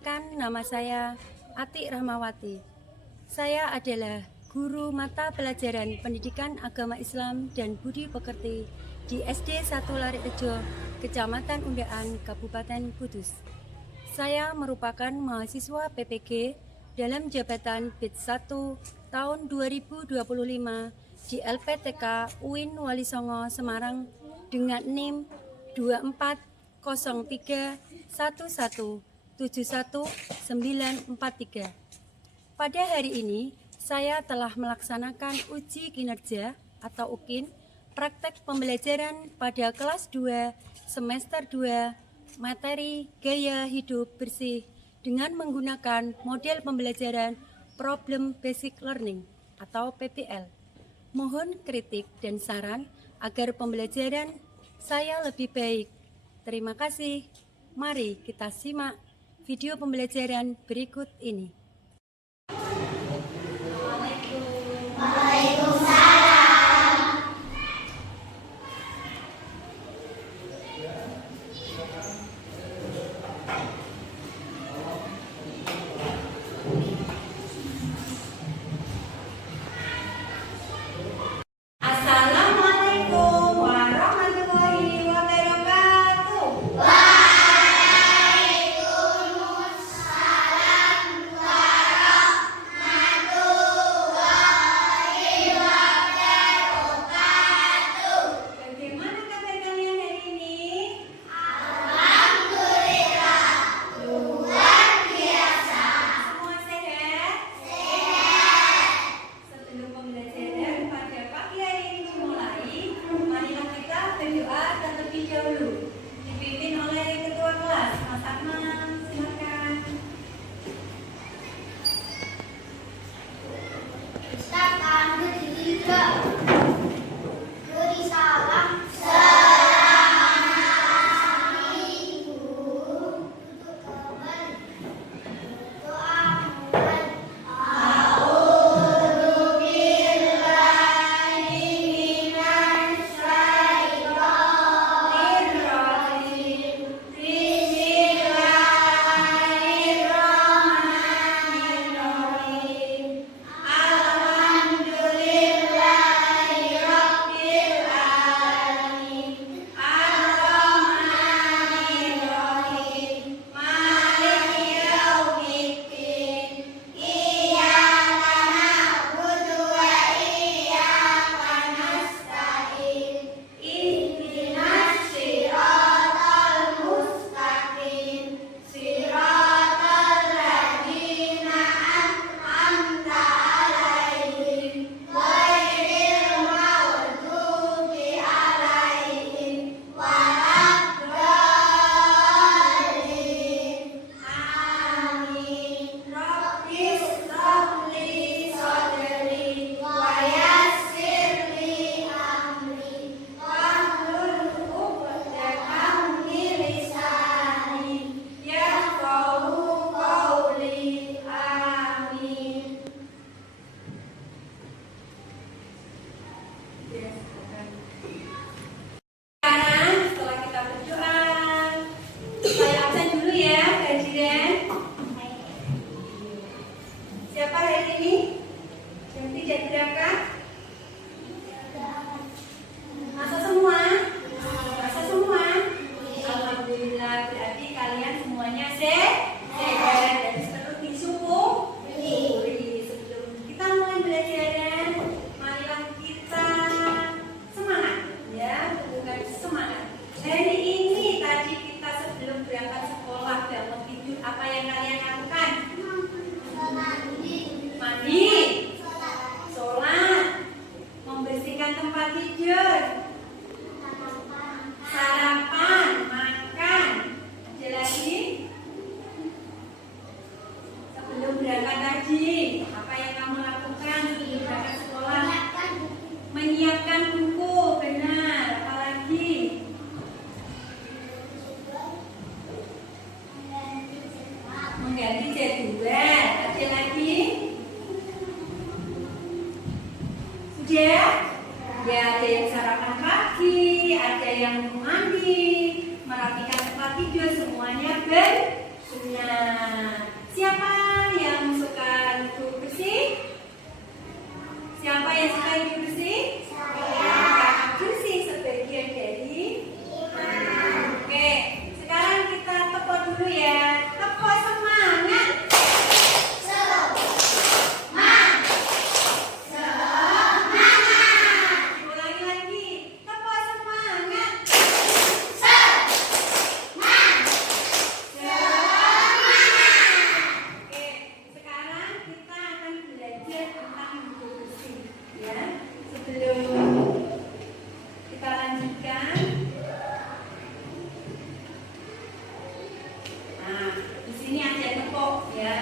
Perkenalkan, nama saya Atik Rahmawati. Saya adalah guru mata pelajaran Pendidikan Agama Islam dan Budi Pekerti di SD 1 Larekrejo, Kecamatan Undaan, Kabupaten Kudus. Saya merupakan mahasiswa PPG dalam jabatan BIT 1 tahun 2025 di LPTK UIN Walisongo, Semarang dengan NIM 24031171943. Pada hari ini, saya telah melaksanakan uji kinerja atau UKIN praktek pembelajaran pada kelas 2 semester 2 materi gaya hidup bersih dengan menggunakan model pembelajaran Problem Basic Learning atau PBL. Mohon kritik dan saran agar pembelajaran saya lebih baik. Terima kasih. Mari kita simak video pembelajaran berikut ini. Assalamualaikum warahmatullahi wabarakatuh. Bagaimana kabar kalian hari ini? Semua sehat? Sebelum pembelajaran pada pagi hari ini dimulai, marilah kita berdoa terlebih dahulu. Dipimpin oleh Ketua Kelas, Mas Akmal, silakan. Ustaz, kami tidak beri salam. Sekarang setelah kita berdoa, saya absen dulu ya, kajian. Siapa hari ini yang tidak berangkat? Masa semua? Masa semua? Alhamdulillah, berarti kalian semuanya sehat dan seperti suku. Sebelum kita mulai belajaran, marilah kita semangat, ya, bukan semangat. Hari ini tadi kita sebelum berangkat sekolah bangun tidur, apa yang kalian lakukan? Mandi, sholat, membersihkan tempat tidur, sarapan, makan. Ada lagi? Sebelum berangkat tadi, apa yang kamu lakukan sebelum berangkat sekolah? Menyiapkan buku, benar. Apalagi? Mengganti jadwal. Ada lagi? Sudah? Ya, ada yang sarapan pagi, ada yang mandi, merapikan tempat tidur, semuanya bersih. Nah, siapa yang suka hidup bersih? Siapa yang suka hidup bersih? Saya. Bersih sebagian dari iman. Oke, sekarang kita tepuk dulu ya. Tepuk semangat. Ulangi lagi. Tepuk semangat. Oke, sekarang kita akan belajar tentang hidup bersih, ya. Sebelum kita lanjutkan, nah, di sini ada tepuk, ya.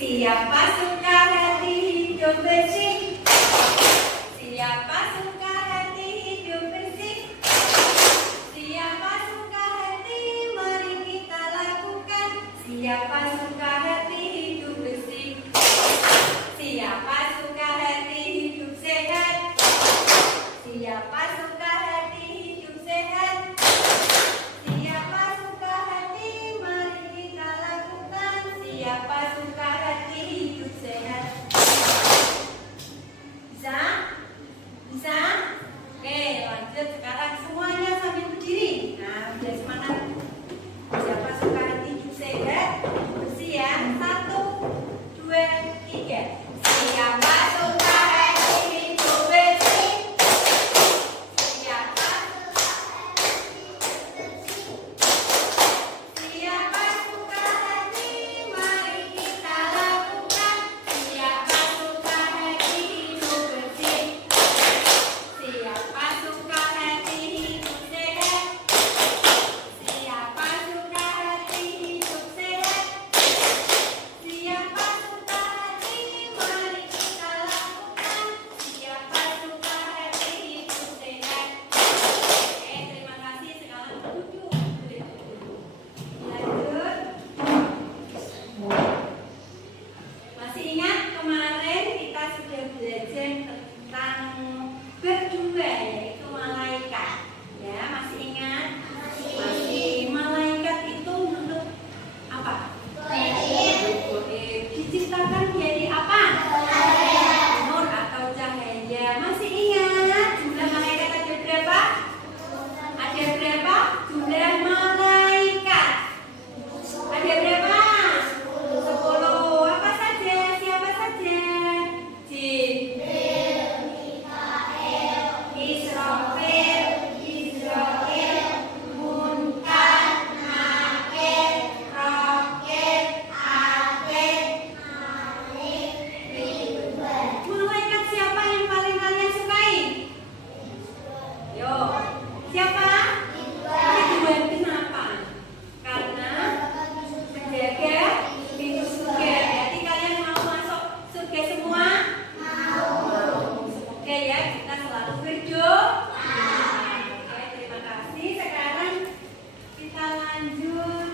Siapa suka hati hidup bersih? Siapa suka hati hidup bersih? Siapa suka hati, mari kita lakukan. Siapa suka hati hidup bersih? Siapa suka hati hidup sehat? Siapa suka hati hidup sehat? Siapa suka hati, mari kita lakukan. Siapa suka hati hidup sehat? Bisa? Bisa? Oke, lanjut sekarang semuanya sambil berdiri. Nah, biar semangat. Siapa suka hati hidup sehat? Bersih ya. 1, 2, 3. Siapa suka hati hidup bersih? Siapa Siapa suka hati, mari kita lakukan. Siapa suka hati hidup bersih? Siapa suka hati hidup sehat? Siapa suka hati hidup sehat? Siapa suka hati, mari kita lakukan. Siapa suka hati hidup sehat? Terima kasih. Sekarang duduk. Lanjut. Masih ingat kemarin kita sudah belajar tentang berdua, yaitu malaikat. Ya, masih ingat? Masih. Malaikat itu makhluk apa? Goib. Diciptakan dari apa? Nur atau cahaya. Masih ingat jumlah malaikat ada berapa? Ada berapa? Jumlah malaikat. Ada berapa? 10. Apa saja? Siapa saja? Jin, Israfil, Israel, Munkar, Nakir, Rokir, Atid, malaikat siapa yang paling kalian sukai? Yo, siapa? Ridwan. Kenapa? Karena menjaga pintu surga. Jadi kalian mau masuk surga semua? Mau. Semoga ya kita selalu berdoa. Oke, terima kasih. Sekarang kita lanjut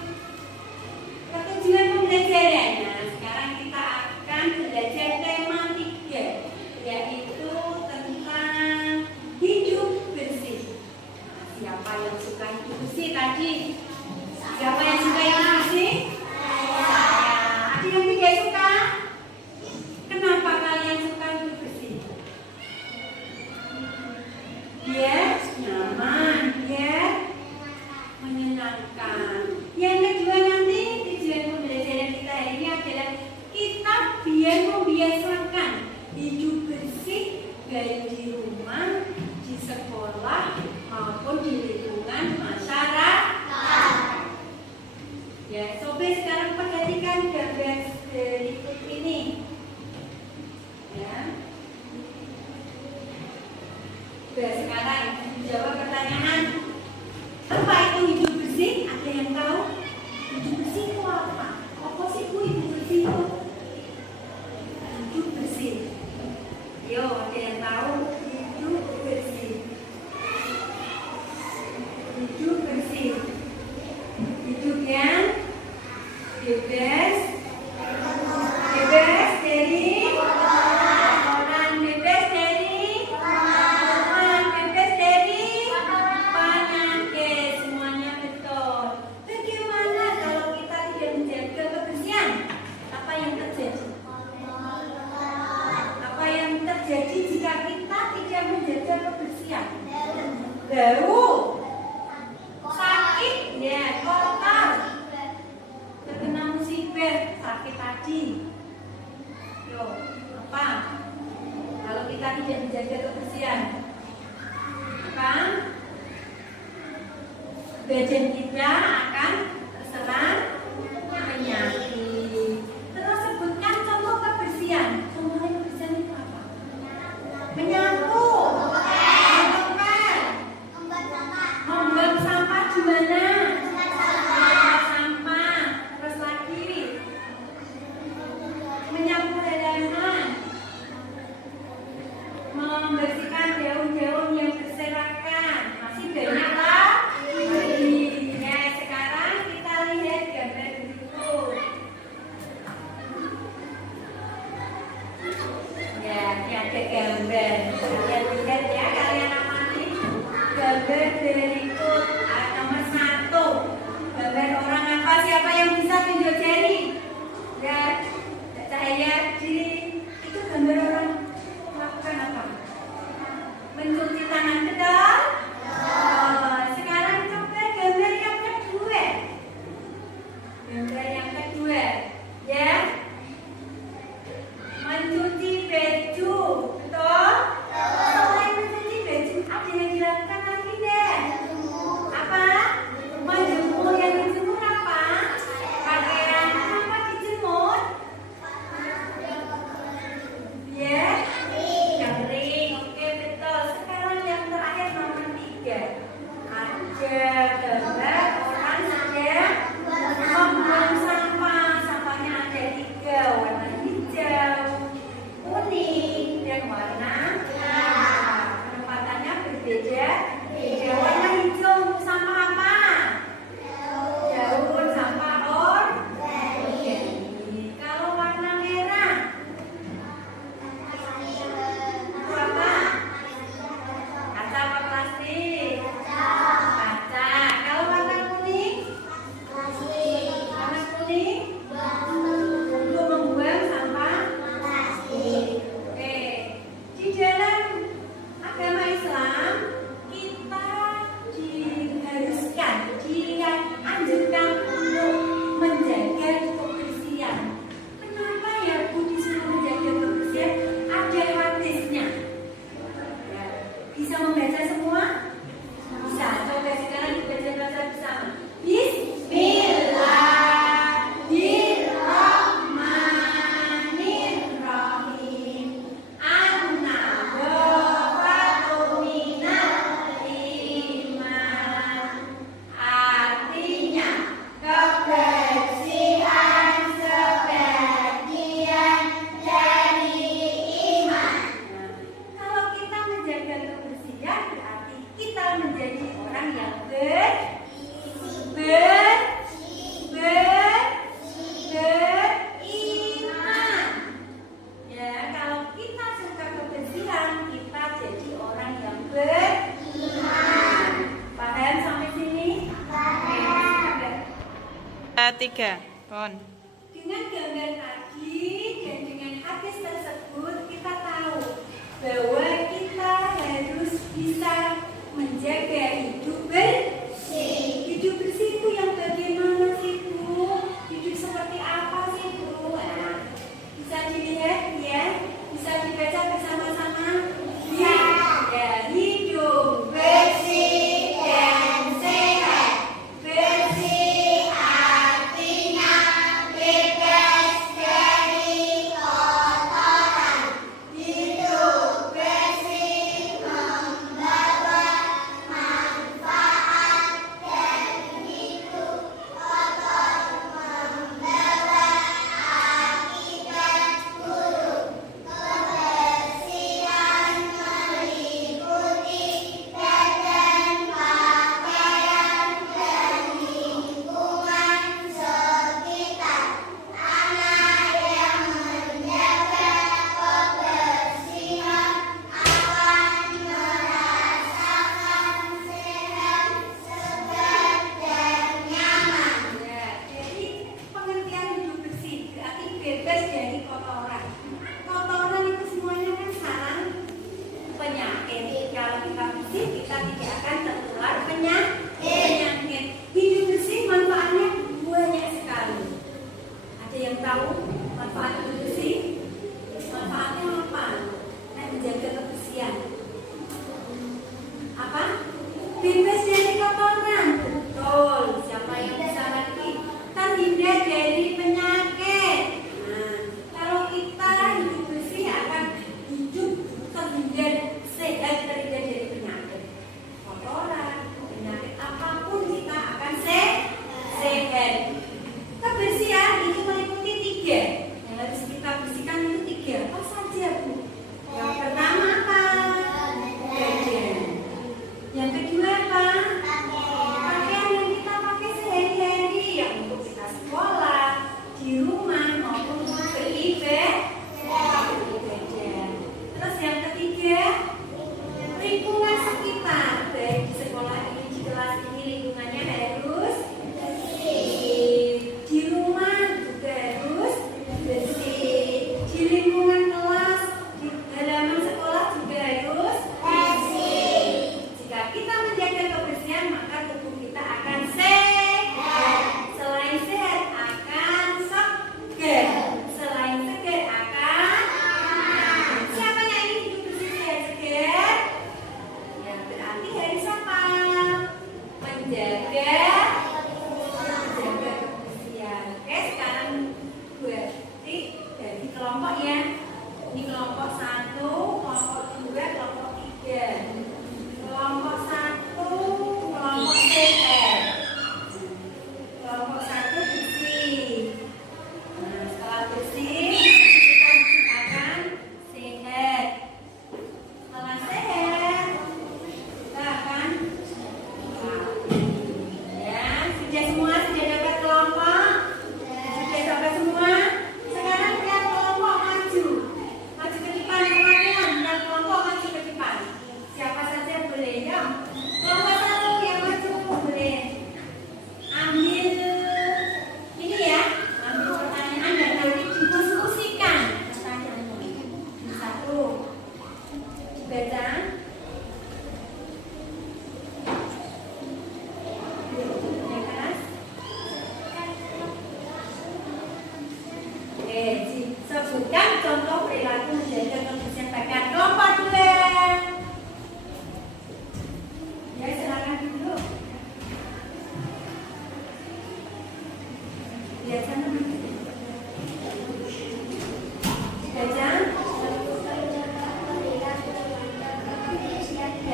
ke tujuan pembelajaran. Nah, sekarang kita akan belajar tema 3, yaitu tentang hidup bersih. Nah, siapa yang suka hidup bersih tadi? Siapa yang suka hidup bersih? Saya. Ada yang tidak suka? Kenapa kalian suka hidup bersih? Biar nyaman, biar menyenangkan. Yang kedua nanti tujuan pembelajaran kita hari ini adalah kita biar membiasakan hidup bersih baik di rumah, di sekolah maupun di lingkungan masyarakat. Ya, sobat sekarang perhatikan gambar berikut ini. Ya. Sekarang jawab pertanyaan. Apa itu hidup bersih? Ada yang tahu? Hidup bersih itu apa? Apa sih Bu hidup bersih itu? Hidup bersih. Yo, ada yang tahu? Hidup bersih. Hidup bau, sakit, ya, kotor, terkena musibah, sakit tadi. Yo, apa? Kalau kita tidak menjaga kebersihan, kan badan kita akan terserang penyakit. Terus sebutkan contoh kebersihan. Contohnya kebersihan itu apa? Menyapu, mengepel, membuang sampah di mana? Membuang sampah. Terus lagi menyapu halaman, membersihkan daun-daun yang berserakan. Masih banyak lah. Ya, sekarang kita lihat gambar berikut. Ya, ini ada gambar. Kalian lihat ya, kalian amati gambar berikut. Nomor 1. Gambar orang apa? Siapa yang bisa tunjuk jari? Ya, cahaya di itu gambar orang melakukan apa? Mencuci tangan, betul? Sekarang coba gambar yang kedua. Gambar yang kedua, ya. Mencuci baju, betul? Selain mencuci baju, ada yang dilakukan lagi deh. Apa? Menjemur. Yang dijemur apa? Pakaian. Kenapa dijemur? Ya, kering. Oke, betul. Sekarang yang terakhir nomor 3. Ada gambar orang sedang membuang sampah. Sampahnya ada 3, warna hijau, kuning, dan warna merah. Penempatannya berbeda. Warna hijau untuk sampah apa? Daun, sampah organik. Kalau warna merah itu apa? Kaca apa plastik? Kaca. Kalau warna kuning? Warna kuning untuk membuang sampah plastik. Oke. Di dalam agama Islam kita diharuskan, dianjurkan untuk menjaga kebersihan. Kenapa ya Bu disuruh menjaga kebersihan? Ada hadisnya. Ya, bisa membaca semua? Bisa. Coba sekarang dibaca bersama. Bismillahirrahmanirrahim. An-nadhafatu minal iman. Artinya kebersihan sebagian dari iman. Kalau kita menjaga kebersihan berarti kita menjadi orang yang beriman. Ya, kalau kita suka kebersihan, kita jadi orang yang beriman. Paham sampai sini? Oke, sudah. 3, Pon. Dengan gambar tadi dan dengan hadis tersebut kita tahu bahwa kita harus bisa menjaga hidup bersih. Hidup bersih itu yang bagaimana sih Bu? Hidup seperti apa sih Bu? Nah, bisa dilihat ya, bisa dibaca bersama-sama. Ya, hidup bersih dan sehat. Bersih artinya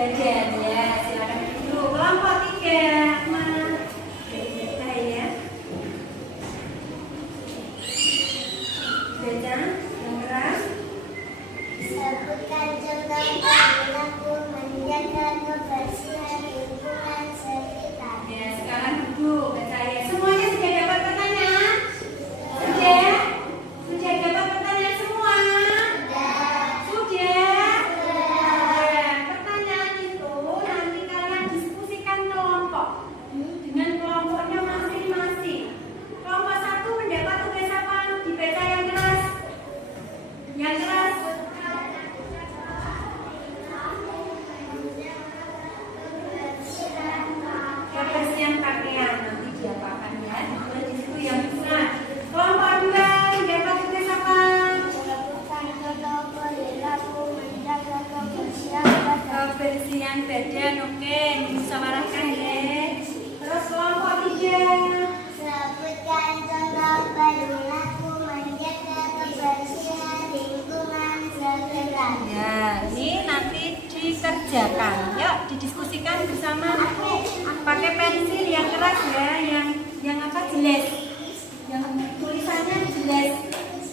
Deden ya, silakan duduk. Kelompok 3, mana? Baca ya. Baca yang keras. Sebutkan contoh perilaku menjaga kebersihan lingkungan sekitar. Ya, sekarang duduk. Baca ya. Semuanya sudah dapat pertanyaan? Sudah? Sudah dapat pertanyaan semua? Sudah? Ya, pertanyaan itu nanti kalian diskusikan kelompok dengan kelompoknya masing-masing. Kelompok 1 mendapat tugas apa? Dibaca yang keras. Yang keras. Kebersihan pakaian nanti diapakan ya? Ditulis di situ yang benar. Kelompok 2 mendapat tugas apa? Sebutkan contoh perilaku menjaga kebersihan badan. Kebersihan badan, oke, dimusyawarahkan ya. Terus kelompok 3. Sebutkan contoh perilaku menjaga kebersihan lingkungan sekitar. Ya, ini nanti dikerjakan. Yuk, didiskusikan bersama. Pakai pensil yang keras ya, yang apa jelas, yang tulisannya jelas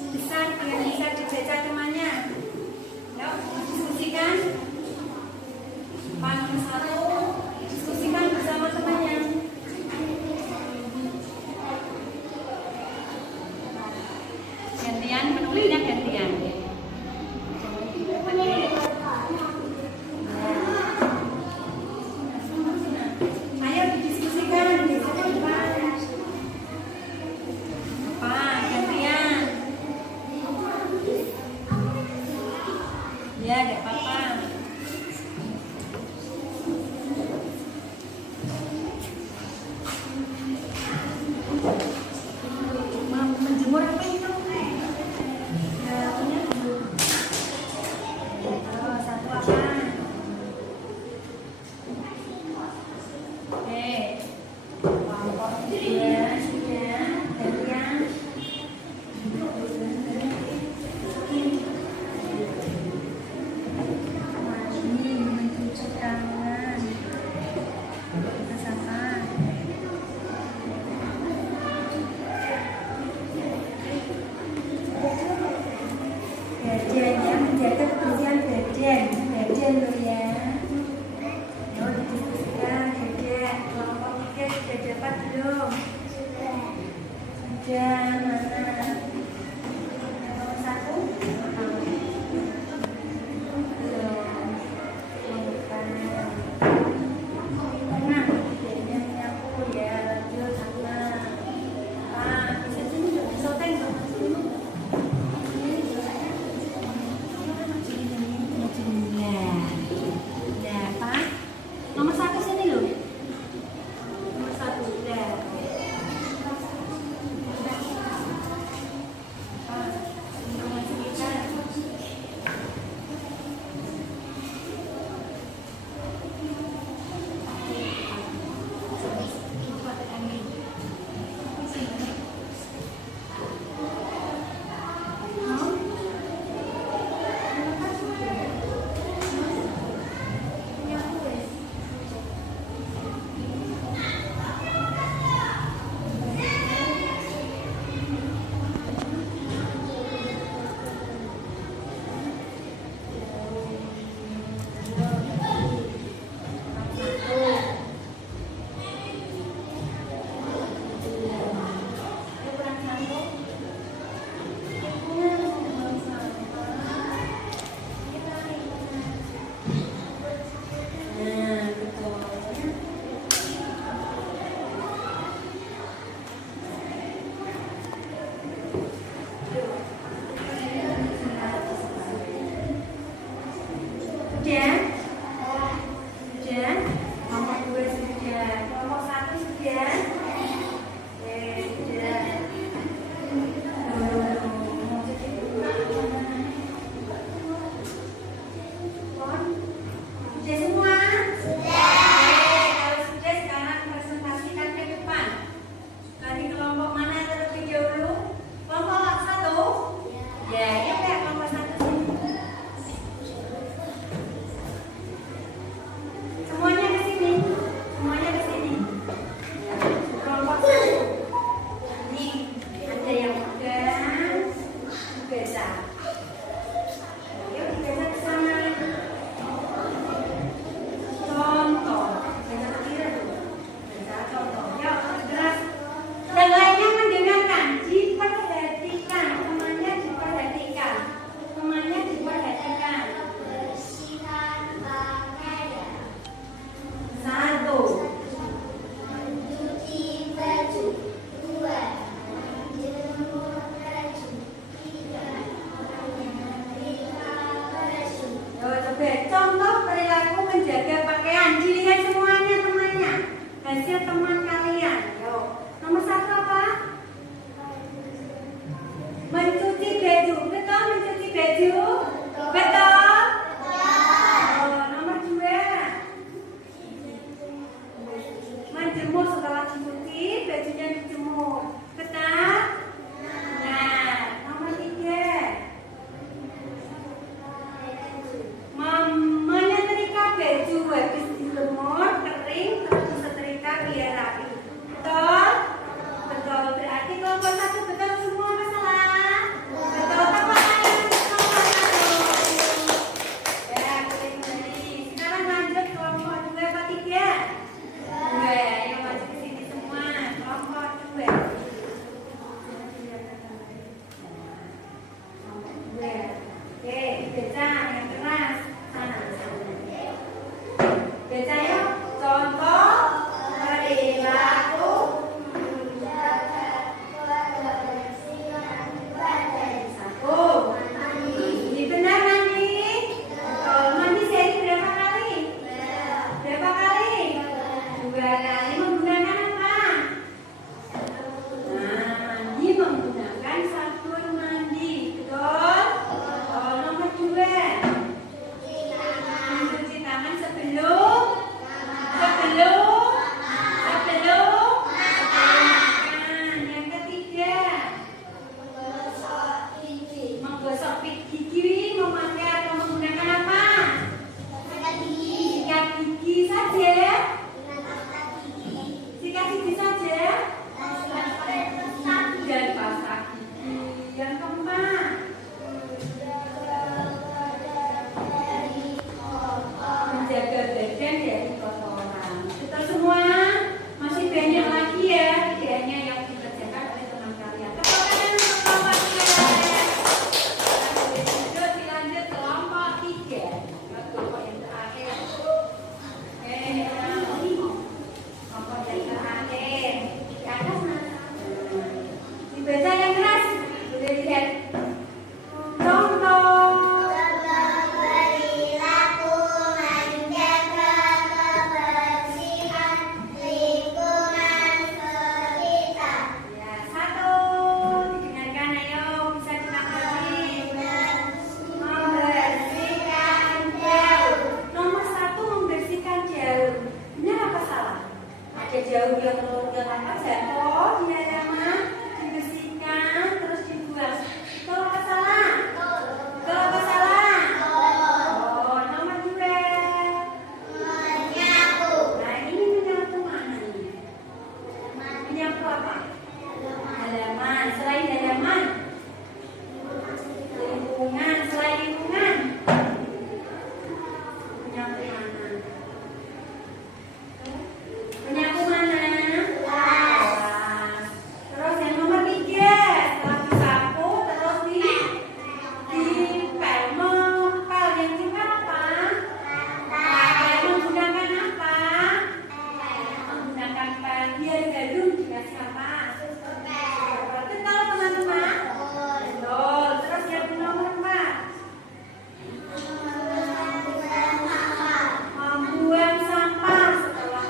besar biar bisa dibaca temannya. Yuk, diskusikan. Panel 1, diskusikan bersama temannya. Gantian menulisnya gantian. Ayo didiskusikan di depan. Apa? Gantian. Ya, enggak apa-apa. Menjemur apa itu? Ya, punya dulu. Oh, satu apa? Oke. Kelompok 3 sudah. Gantian. Mandi, mencuci tangan. Terus apa? Badan ya, menjaga kebersihan badan lo ya. Yuk didiskusikan badan. Kelompok 3 sudah dapat belum? Sudah, mana? Nomor 1? Belum. Lupa. Nah, badannya menyapu ya. Lanjut sama. Bisa sini, soteng dong. Udah apa? Nomor 1 sini loh. Nomor 1 udah. Lingkungan sekitar. berhasil teman kalian. Yo. Nomor 1 apa? Mencuci baju. Betul mencuci baju? Betul? Oh, nomor 2. Menjemur setelah dicuci, bajunya dijemur. Betul? Nah, nomor 3. Menyetrika baju habis dijemur, kering, terus disetrika biar rapi. Betul? Betul. Berarti kelompok 1 betul semua masalah? Betul. Tepuk tangan kelompok 1. Ya, boleh kembali. Sekarang lanjut kelompok 2 apa 3? 2. Ayo maju ke sini semua. Kelompok 2. Oke, baca yang keras. Sana. Baca yuk. Contoh perilaku. Satu. Ini benar mandi? Betul. Mandi sehari berapa kali? Berapa kali? 2 kali. Menggunakan apa? Nah, mandi menggunakan sabun mandi. Betul? Oh, nomor 2. Mencuci tangan sebelum makan. Yang ketiga, menggosok gigi memakai atau menggunakan apa? Sikat gigi saja. Sikat gigi saja. Dan pasta gigi. Yang keempat, menjaga badan dari kotoran. Betul semua? Masih banyak lagi ya, tidak hanya yang dikerjakan oleh teman kalian. Tepuk tangan untuk kelompok 3. Dilanjut kelompok 3. Kelompok yang terakhir. Oke, kelompok yang terakhir. Di atas mana? Dibaca yang keras. Boleh lihat. Contoh. Perilaku menjaga kebersihan lingkungan sekitar. Ya, 1. Didengarkan, ayo bisa diulangi. Membersihkan jauh. Nomor 1 membersihkan jauh. Benar apa salah? Ada jauh yang apa jatuh di halaman, dibersihkan terus dibuang. Betul apa salah? Betul apa salah? Oh, nomor 2. Menyapu. Nah, ini menyapu mana ini? Menyapu apa? Halaman. Selain halaman, lingkungan. Selain lingkungan, menyapu mana? Menyapu mana? Kelas. Terus yang nomor 3, setelah disapu terus dipel. Mempel yang dipel apa? Menggunakan apa? Menggunakan pel. Biar garum dikasih apa? Betul teman-teman? Betul. Terus yang nomor 4, membuang sampah setelah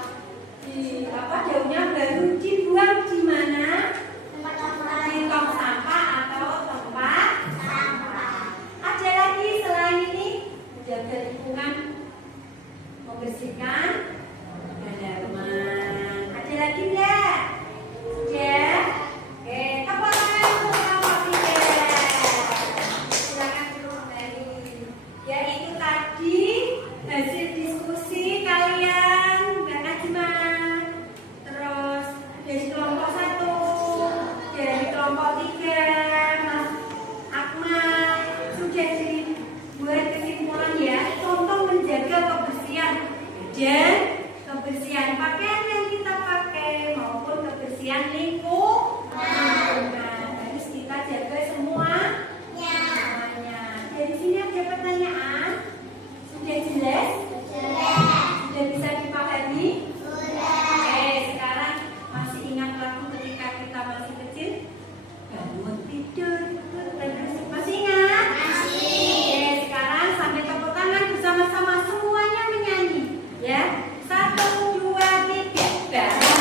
daunnya baru dibuang di mana? Di tong sampah atau tempat sampah. Ada lagi selain ini menjaga lingkungan, membersihkan halaman. Ada lagi enggak? Sudah? Oke, tepuk tangan untuk kelompok 3. Silakan dulu kembali. Ya, itu tadi hasil diskusi kalian, Mbak Najman. Terus dari kelompok 1, dari kelompok 3, Mas Akmal. Sudah dibuat kesimpulan ya. Contoh menjaga kebersihan dan kebersihan pakaian yang kita pakai maupun kebersihan lingkungan. Harus kita jaga semuanya. Dari sini ada pertanyaan? Sudah jelas? Sudah bisa dipahami? Oke, sekarang masih ingat waktu ketika kita masih kecil? Bangun tidur, terus masih ingat? Oke, sekarang sambil tepuk tangan bersama-sama semuanya menyanyi. Ya, 1, 2, 3.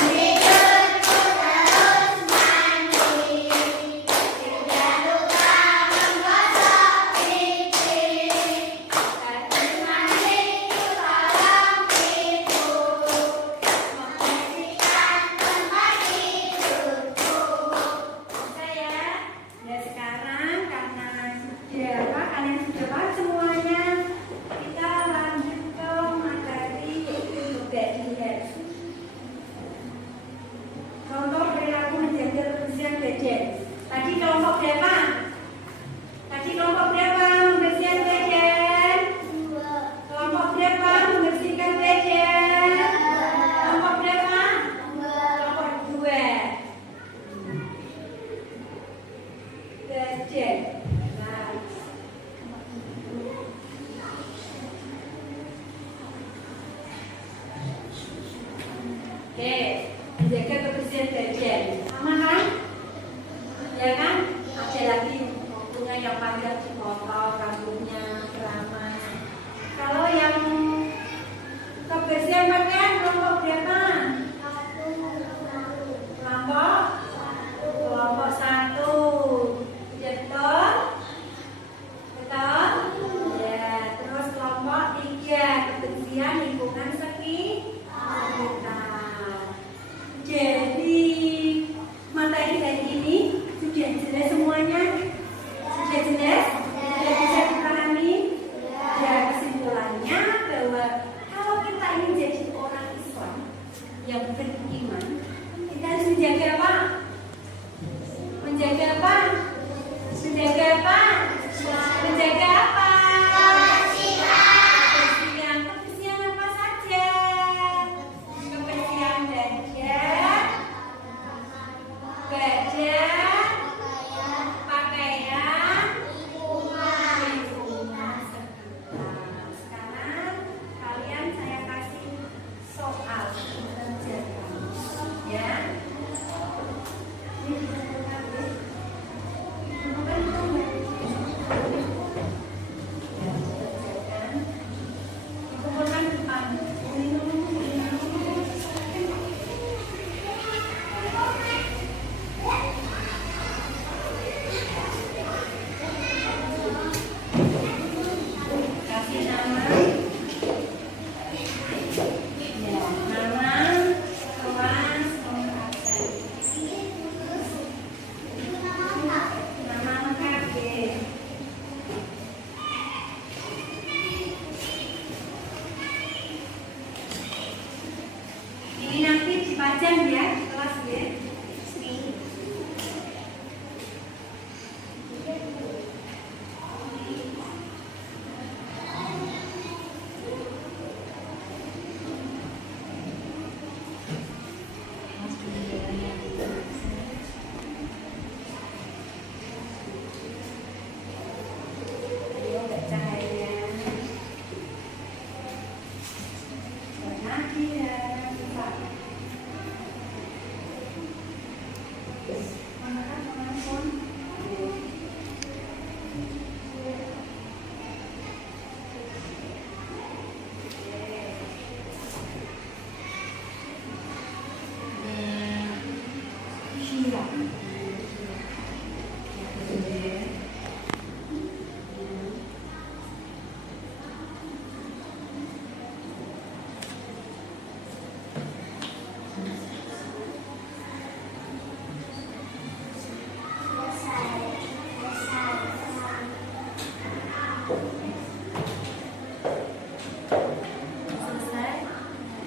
Selesai.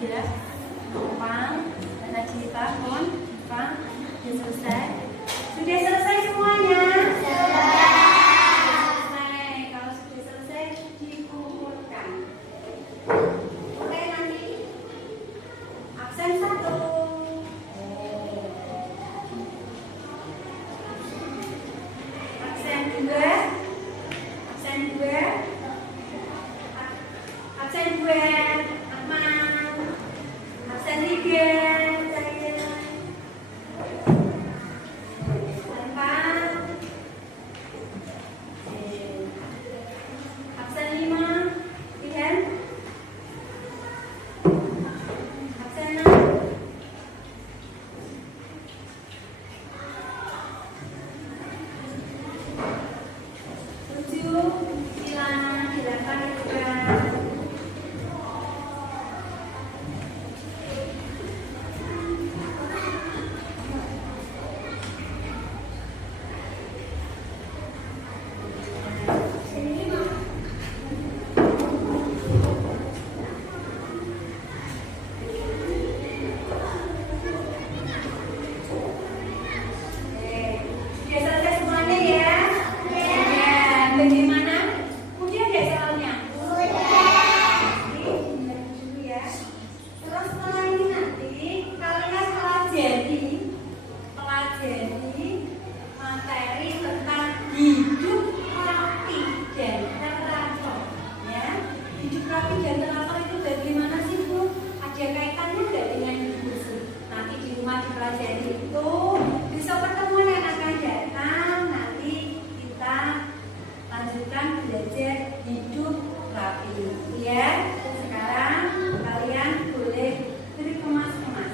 Ya. Gampang. Tanda cerita, Mon. Gampang. Sudah selesai. Sudah selesai semuanya? Selesai. Kalau sudah selesai, dikumpulkan. Oke, nanti absen 1. Absen 2. Absen 2. Absen 2. Akmal. Absen 3. Saya. Absen 5. Ihan. Absen 6. Tujuh, 9, 8 juga. Sudah selesai semuanya ya? Ya. Bagaimana? Udah nggak soalnya? Jadi, dengar dulu ya. Terus setelah ini nanti kalian pelajari materi tentang hidup rapi dan teratur. Ya, hidup rapi dan teratur itu bagaimana sih Bu? Ada kaitannya nggak dengan hidup bersih? Nanti di rumah dipelajari itu. Besok pertemuan yang akan datang nanti kita lanjutkan belajar hidup rapi. Ya, sekarang kalian boleh beri kemas-kemas.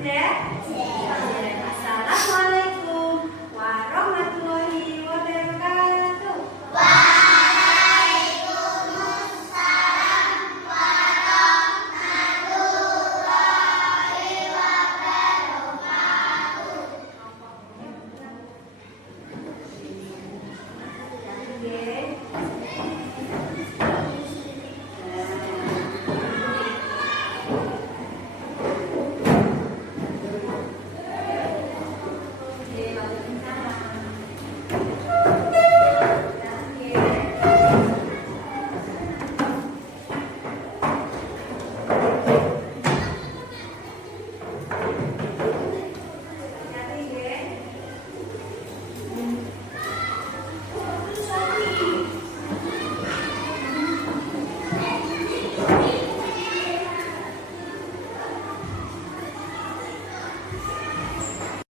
sudah?